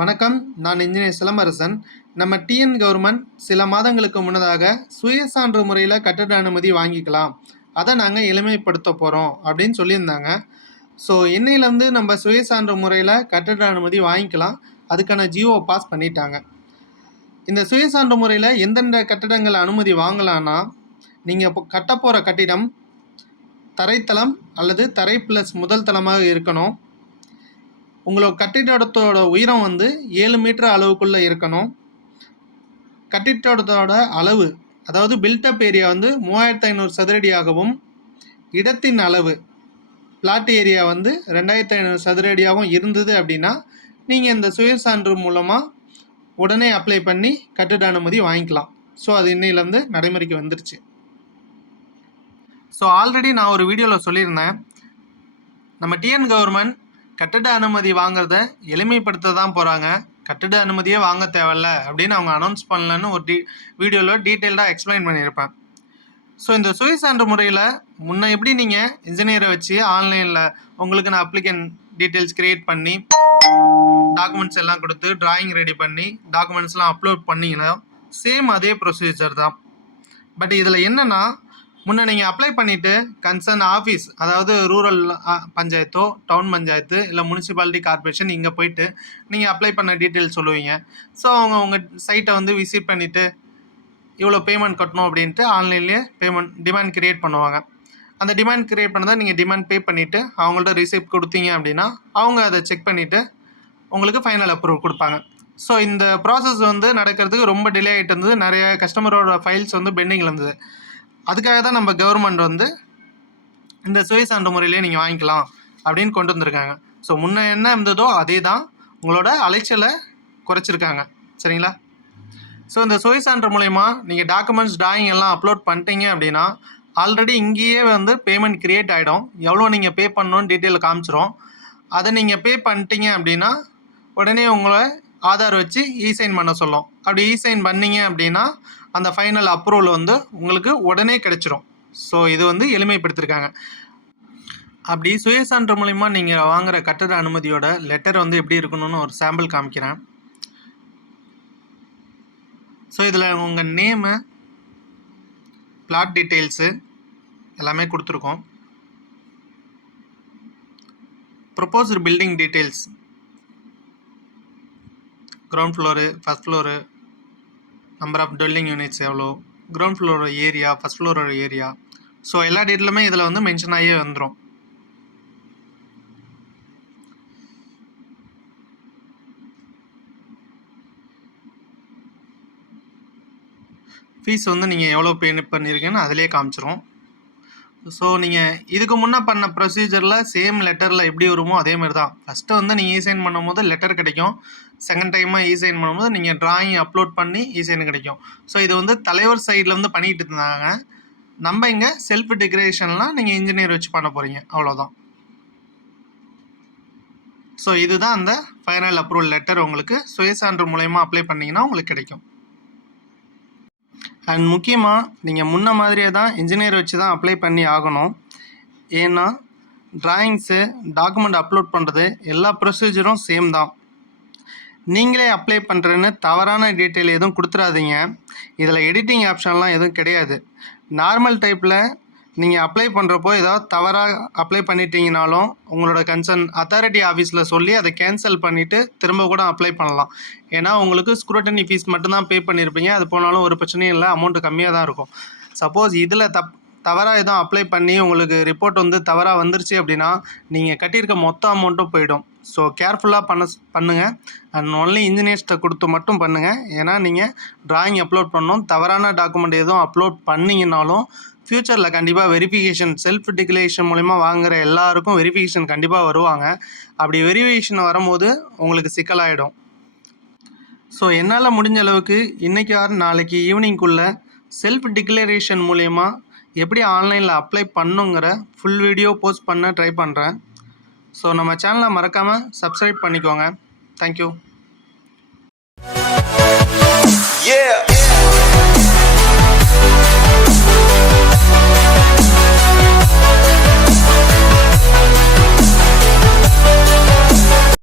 வணக்கம். நான் இன்ஜினியர் சிலம்பரசன். நம்ம டிஎன் கவர்மெண்ட் சில மாதங்களுக்கு முன்னதாக சுயசான்று முறையில் கட்டட அனுமதி வாங்கிக்கலாம். அதை நாங்கள் எளிமைப்படுத்த போகிறோம் அப்படின்னு சொல்லியிருந்தாங்க. ஸோ இன்னையிலேருந்து நம்ம சுயசான்று முறையில் கட்டட அனுமதி வாங்கிக்கலாம். அதுக்கான ஜியோ பாஸ் பண்ணிட்டாங்க. இந்த சுயசான்று முறையில் எந்தெந்த கட்டடங்கள் அனுமதி வாங்கலாம்னா நீங்கள் இப்போ கட்டப்போகிற கட்டிடம் தரைத்தளம் அல்லது தரை ப்ளஸ் முதல் தளமாக இருக்கணும். உங்களோட கட்டிடத்தோட உயரம் வந்து ஏழு மீட்டர் அளவுக்குள்ளே இருக்கணும். கட்டிடத்தோட அளவு அதாவது பில்டப் ஏரியா வந்து மூவாயிரத்து ஐநூறு சதுரடியாகவும் இடத்தின் அளவு பிளாட் ஏரியா வந்து ரெண்டாயிரத்து ஐநூறு சதுரடியாகவும் இருந்தது அப்படின்னா நீங்கள் இந்த சுயசான்று மூலமாக உடனே அப்ளை பண்ணி கட்டிட அனுமதி வாங்கிக்கலாம். ஸோ அது இன்னையிலேருந்து நடைமுறைக்கு வந்துருச்சு. ஸோ ஆல்ரெடி நான் ஒரு வீடியோவில் சொல்லியிருந்தேன். நம்ம டிஎன் கவர்மெண்ட் கட்டட அனுமதி வாங்குறத எளிமைப்படுத்த தான் போகிறாங்க கட்டட அனுமதியே வாங்க தேவையில்ல அப்படின்னு அவங்க அனௌன்ஸ் பண்ணலன்னு ஒரு டி வீடியோவில் டீட்டெயில்டாக எக்ஸ்பிளைன் பண்ணியிருப்பேன். ஸோ இந்த சுயசான்று முறையில் முன்னே எப்படி நீங்கள் இன்ஜினியரை வச்சு ஆன்லைனில் உங்களுக்கு நான் அப்ளிகன் டீட்டெயில்ஸ் க்ரியேட் பண்ணி டாக்குமெண்ட்ஸ் எல்லாம் கொடுத்து டிராயிங் ரெடி பண்ணி டாக்குமெண்ட்ஸ்லாம் அப்லோட் பண்ணிங்கன்னா சேம் அதே ப்ரொசீஜர் தான். பட் இதில் என்னென்னா முன்னே நீங்கள் அப்ளை பண்ணிவிட்டு கன்சர்ன் ஆஃபீஸ் அதாவது ரூரல் பஞ்சாயத்தோ டவுன் பஞ்சாயத்து இல்லை முனிசிபாலிட்டி கார்ப்பரேஷன் இங்கே போயிட்டு நீங்கள் அப்ளை பண்ண டீட்டெயில் சொல்லுவீங்க. ஸோ அவங்க உங்கள் சைட்டை வந்து விசிட் பண்ணிவிட்டு இவ்வளோ பேமெண்ட் கட்டணும் அப்படின்ட்டு ஆன்லைன்லேயே பேமெண்ட் டிமாண்ட் கிரியேட் பண்ணுவாங்க. அந்த டிமாண்ட் கிரியேட் பண்ணதை நீங்கள் டிமாண்ட் பே பண்ணிவிட்டு அவங்கள்ட்ட ரிசிப்ட் கொடுத்தீங்க அப்படின்னா அவங்க அதை செக் பண்ணிவிட்டு உங்களுக்கு ஃபைனல் அப்ரூவல் கொடுப்பாங்க. ஸோ இந்த ப்ராசஸ் வந்து நடக்கிறதுக்கு ரொம்ப டிலே ஆகிட்டு இருந்தது. நிறைய கஸ்டமரோட ஃபைல்ஸ் வந்து பெண்டிங்கில் இருந்தது. அதுக்காக தான் நம்ம கவர்மெண்ட் வந்து இந்த சுயசான்று முறையிலே நீங்கள் வாங்கிக்கலாம் அப்படின்னு கொண்டு வந்திருக்காங்க. ஸோ முன்ன என்ன இருந்ததோ அதே தான் உங்களோட அலைச்சலை குறைச்சிருக்காங்க. சரிங்களா? ஸோ இந்த சுயசான்று மூலயமா நீங்கள் டாக்குமெண்ட்ஸ் டிராயிங் எல்லாம் அப்லோட் பண்ணிட்டீங்க அப்படின்னா ஆல்ரெடி இங்கேயே வந்து பேமெண்ட் க்ரியேட் ஆகிடும் எவ்வளோ நீங்கள் பே பண்ணணும்னு டீட்டெயில் காமிச்சிரும். அதை நீங்கள் பே பண்ணிட்டீங்க அப்படின்னா உடனே உங்களை ஆதார் வச்சு இசைன் பண்ண சொல்லும். அப்படி இசைன் பண்ணீங்க அப்படின்னா அந்த ஃபைனல் அப்ரூவல் வந்து உங்களுக்கு உடனே கிடச்சிரும். ஸோ இது வந்து எளிமைப்படுத்திருக்காங்க. அப்படி சுயசான்று மூலிமா நீங்கள் வாங்குகிற கட்டட அனுமதியோட லெட்டர் வந்து எப்படி இருக்கணும்னு ஒரு சாம்பிள் காமிக்கிறேன். ஸோ இதில் உங்கள் நேமு பிளாட் டீட்டெயில்ஸு எல்லாமே கொடுத்துருக்கோம். Proposed building details ground floor first floor number of dwelling units எவ்வளோ கிரவுண்ட் ஃப்ளோரோட ஏரியா ஃபஸ்ட் ஃப்ளோரோட ஏரியா ஸோ எல்லா டீட்டெயிலுமே இதில் வந்து மென்ஷன் ஆகியே வந்துடும் ஃபீஸ் வந்து நீங்கள் எவ்வளோ பே பண்ணியிருக்கீங்கன்னு அதிலே காமிச்சிரும். ஸோ நீங்கள் இதுக்கு முன்னே பண்ண ப்ரொசீஜரில் சேம் லெட்டரில் எப்படி வருமோ அதே மாதிரி தான் ஃபஸ்ட்டு வந்து நீங்கள் இசைன் பண்ணும்போது லெட்டர் கிடைக்கும். செகண்ட் டைமாக இசைன் பண்ணும்போது நீங்கள் ட்ராயிங் அப்லோட் பண்ணி இசைன் கிடைக்கும். ஸோ இது வந்து தலைவர் சைடில் வந்து பண்ணிகிட்டு இருந்தாங்க. நம்ம இங்கே செல்ஃப் டெக்கரேஷன்லாம் நீங்கள் இன்ஜினியர் வச்சு பண்ண போகிறீங்க அவ்வளோதான் ஸோ இதுதான் அந்த ஃபைனல் அப்ரூவல் லெட்டர் உங்களுக்கு சுயசான்று மூலயமா அப்ளை பண்ணிங்கன்னா உங்களுக்கு கிடைக்கும். அண்ட் முக்கியமாக நீங்கள் முன்ன மாதிரியே தான் இன்ஜினியர் வச்சு தான் அப்ளை பண்ணி ஆகணும். ஏன்னா ட்ராயிங்ஸு டாக்குமெண்ட் அப்லோட் பண்ணுறது எல்லா ப்ரொசீஜரும் சேம் தான். நீங்களே அப்ளை பண்ணுறேன்னு தவறான டீட்டெயில் எதுவும் கொடுத்துறாதீங்க. இதில் எடிட்டிங் ஆப்ஷன்லாம் எதுவும் கிடையாது. நார்மல் டைப்பில் நீங்கள் அப்ளை பண்ணுறப்போ ஏதாவது தவறாக அப்ளை பண்ணிட்டீங்கனாலும் உங்களோட கன்சர்ன் அத்தாரிட்டி ஆஃபீஸில் சொல்லி அதை கேன்சல் பண்ணிவிட்டு திரும்ப கூட அப்ளை பண்ணலாம். ஏன்னா உங்களுக்கு ஸ்க்ரூட்டனி ஃபீஸ் மட்டும்தான் பே பண்ணியிருப்பீங்க அது போனாலும் ஒரு பிரச்சனையும் இல்லை. அமௌண்ட்டு கம்மியாக தான் இருக்கும். சப்போஸ் இதில் தப் தவறாக எதுவும் அப்ளை பண்ணி உங்களுக்கு ரிப்போர்ட் வந்து தவறாக வந்துருச்சு அப்படின்னா நீங்கள் கட்டியிருக்க மொத்த அமௌண்ட்டும் போயிடும். ஸோ கேர்ஃபுல்லாக பண்ண பண்ணுங்கள் அண்ட் ஒன்லி இன்ஜினியர்ஸ்ட்டை கொடுத்து மட்டும் பண்ணுங்கள் ஏன்னா நீங்கள் ட்ராயிங் அப்லோட் பண்ணணும். தவறான டாக்குமெண்ட் எதுவும் அப்லோட் பண்ணிங்கனாலும் ஃப்யூச்சரில் கண்டிப்பாக வெரிஃபிகேஷன் செல்ஃப் டிக்ளரேஷன் மூலிமா வாங்குகிற எல்லாருக்கும் வெரிஃபிகேஷன் கண்டிப்பாக வருவாங்க. அப்படி வெரிஃபிகேஷன் வரும்போது உங்களுக்கு சிக்கலாயிடும். ஸோ என்னால் முடிஞ்ச அளவுக்கு இன்றைக்கி ஆறு நாளைக்கு ஈவினிங்குள்ளே செல்ஃப் டிக்ளரேஷன் மூலயமா எப்படி ஆன்லைனில் அப்ளை பண்ணுங்கிற ஃபுல் வீடியோ போஸ்ட் பண்ண ட்ரை பண்ணுறேன் ஸோ நம்ம சேனலை மறக்காமல் சப்ஸ்கிரைப் பண்ணிக்கோங்க. Thank you Yeah.